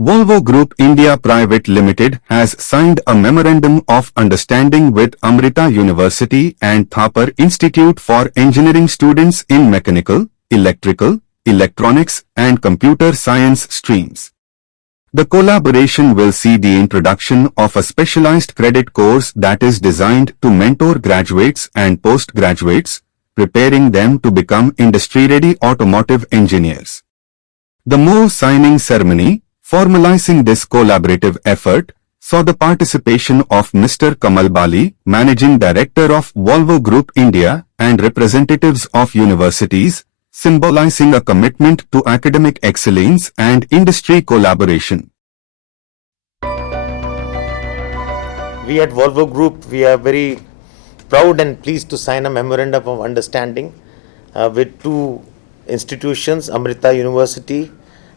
Volvo Group India Pvt Limited has signed a Memorandum of Understanding with Amrita University and Thapar Institute for Engineering students in Mechanical, Electrical, Electronics and Computer Science streams. The collaboration will see the introduction of a specialized credit course that is designed to mentor graduates and postgraduates, preparing them to become industry-ready automotive engineers. The MoU signing ceremony, formalizing this collaborative effort, saw the participation of Mr. Kamal Bali, Managing Director of Volvo Group India, and representatives of universities, symbolizing a commitment to academic excellence and industry collaboration. We at Volvo Group, we are very proud and pleased to sign a Memorandum of Understanding with two institutions, Amrita University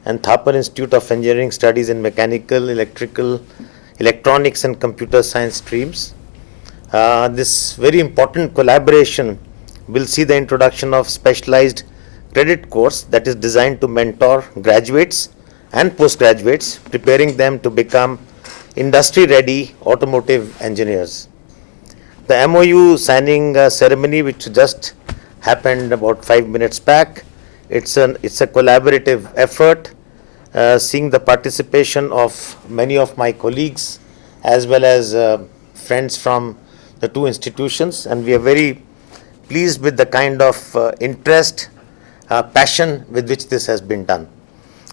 and Thapar Institute of Engineering Studies in Mechanical, Electrical, Electronics and Computer Science streams. This very important collaboration will see the introduction of specialized credit course that is designed to mentor graduates and postgraduates, preparing them to become industry-ready automotive engineers. The MoU signing ceremony, which just happened about 5 minutes back, it's a collaborative effort, seeing the participation of many of my colleagues as well as friends from the two institutions, and we are very pleased with the kind of interest, passion with which this has been done.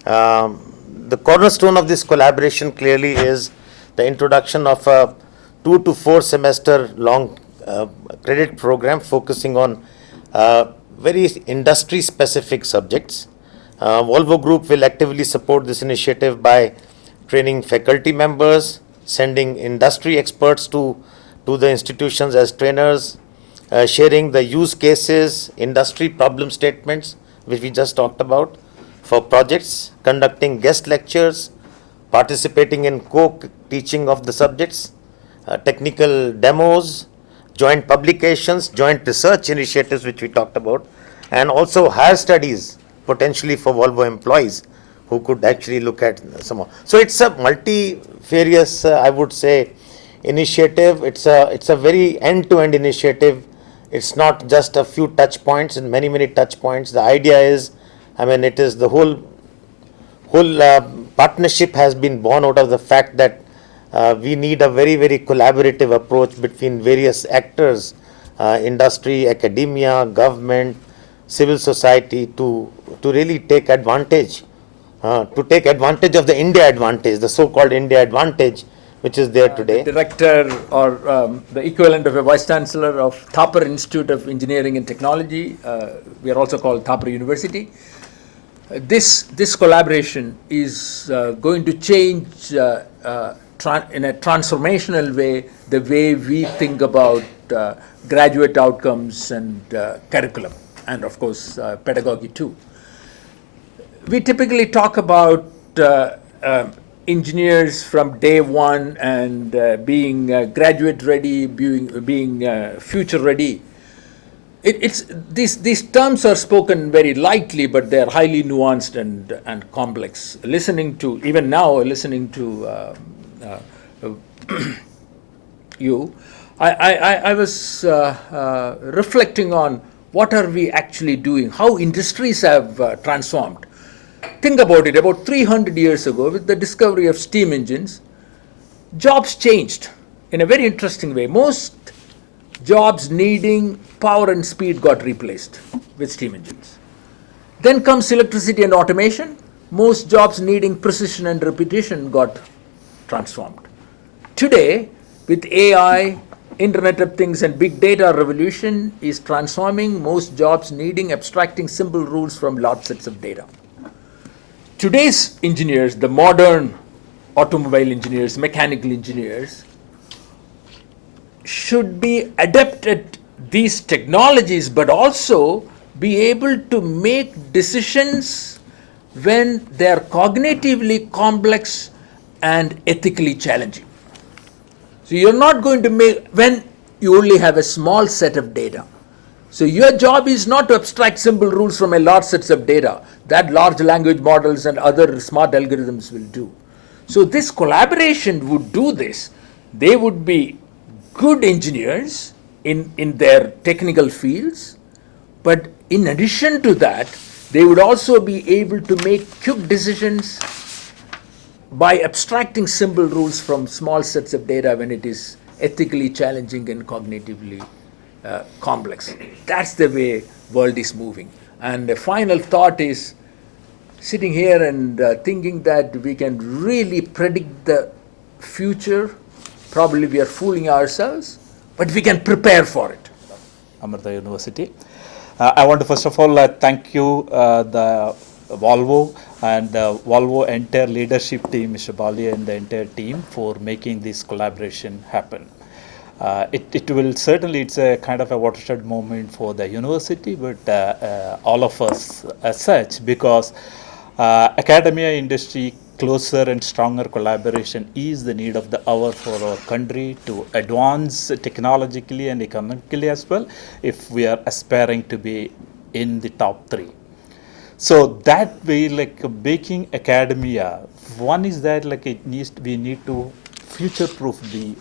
The cornerstone of this collaboration clearly is the introduction of a 2 to 4 semester long credit program focusing on very industry specific subjects. Volvo Group will actively support this initiative by training faculty members, sending industry experts to the institutions as trainers, sharing the use cases, industry problem statements, which we just talked about, for projects, conducting guest lectures, participating in co-teaching of the subjects, technical demos, joint publications, joint research initiatives which we talked about, and also higher studies potentially for Volvo employees who could actually look at some more. So it's a multifarious, I would say, initiative. It's a very end-to-end initiative. It's not just a few touch points and many touch points. The idea is, it is the whole partnership has been born out of the fact that we need a very collaborative approach between various actors, industry, academia, government, civil society, to really take advantage of the India advantage, the so-called India advantage, which is there today. The director or the equivalent of a vice chancellor of Thapar Institute of Engineering and Technology. We are also called Thapar University. This collaboration is going to change in a transformational way the way we think about graduate outcomes and curriculum, and of course pedagogy too. We typically talk about engineers from day one and being graduate ready, being future ready. These terms are spoken very lightly, but they are highly nuanced and complex. Listening to you, I was reflecting on what are we actually doing, how industries have transformed. Think about it, about 300 years ago, with the discovery of steam engines, jobs changed in a very interesting way. Most jobs needing power and speed got replaced with steam engines. Then comes electricity and automation. Most jobs needing precision and repetition got transformed. Today, with AI, Internet of Things and big data revolution is transforming most jobs needing abstracting simple rules from large sets of data. Today's engineers, the modern automobile engineers, mechanical engineers, should be adept at these technologies, but also be able to make decisions when they are cognitively complex and ethically challenging. So you're not going to make, when you only have a small set of data. So your job is not to abstract simple rules from a large sets of data that large language models and other smart algorithms will do. So this collaboration would do this. They would be good engineers in their technical fields, but in addition to that, they would also be able to make quick decisions by abstracting simple rules from small sets of data when it is ethically challenging and cognitively complex. That's the way world is moving. And the final thought is, sitting here and thinking that we can really predict the future, probably we are fooling ourselves, but we can prepare for it. Amrita University. I want to first of all thank you, the Volvo and Volvo entire leadership team, Mr. Bali and the entire team for making this collaboration happen. It will certainly, it's a kind of a watershed moment for the university, but all of us as such, because academia industry closer and stronger collaboration is the need of the hour for our country to advance technologically and economically as well, if we are aspiring to be in the top 3. So that way, like making academia, one is that like we need to future-proof the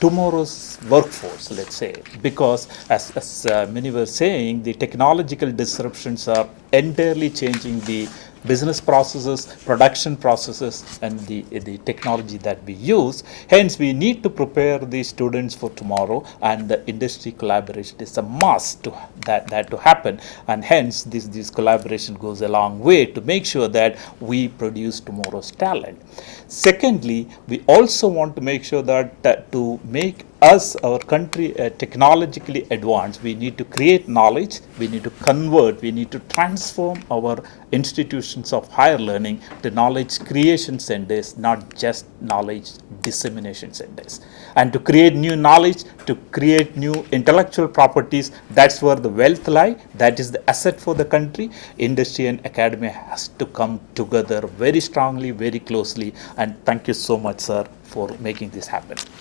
tomorrow's workforce, let's say, because as many were saying, the technological disruptions are entirely changing the business processes, production processes, and the technology that we use. Hence, we need to prepare the students for tomorrow, and the industry collaboration is a must to that to happen. And hence, this collaboration goes a long way to make sure that we produce tomorrow's talent. Secondly, we also want to make sure that to make us, our country, technologically advanced, we need to create knowledge, we need to convert, we need to transform our institutions of higher learning to knowledge creation centers, not just knowledge dissemination centers. And to create new knowledge, to create new intellectual properties, that's where the wealth lies, that is the asset for the country. Industry and academia has to come together very strongly, very closely. And thank you so much, sir, for making this happen.